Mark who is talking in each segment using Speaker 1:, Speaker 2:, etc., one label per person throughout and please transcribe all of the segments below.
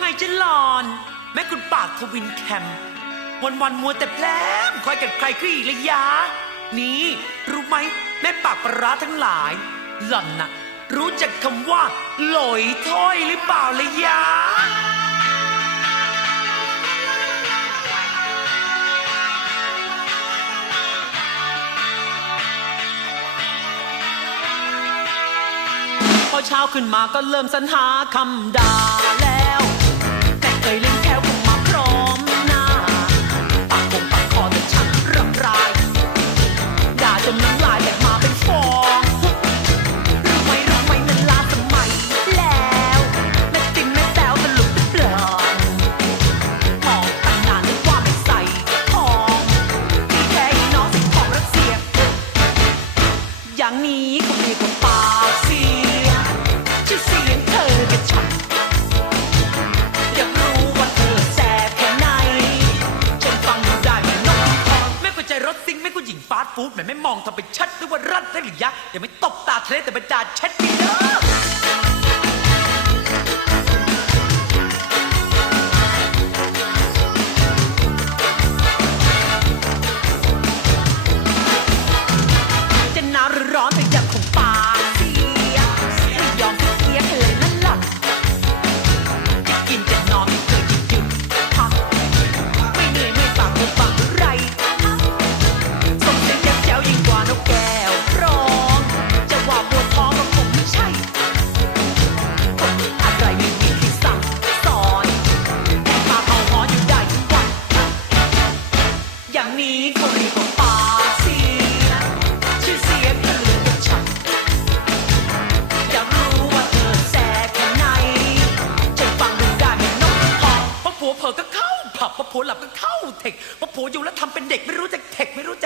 Speaker 1: ไงจะหลอน แม่คุณปากทวินแคม วันวันมัวแต่แผลมคอยกับใครขึ้อีระยะ นี่รู้ไหมแม่ปากประราทั้งหลาย หล่อนนะรู้จักคำว่าลอยถ้อยหรือเปล่าระยะพอเช้าขึ้นมาก็เริ่มสรรหาคำด่า vậy lên theo นฟาสต์ฟู้ดแหมไม่มองทำไปชัดหรือว่ารัดได้หรือยะเดี๋ยวไม่ตบตาเทเลแต่บรรดาเช็ดกินเด้อ เทคพอผัวอยู่แล้วทำเป็นเด็กไม่รู้จักเทคไม่รู้จัก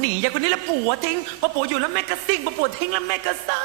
Speaker 1: หนีอยายคนนี้แล้วผัวทิ้งพอผัวอยู่แล้วแม่ก็สิ่งพอผัวทิ้งแล้วแม่ก็เศร้า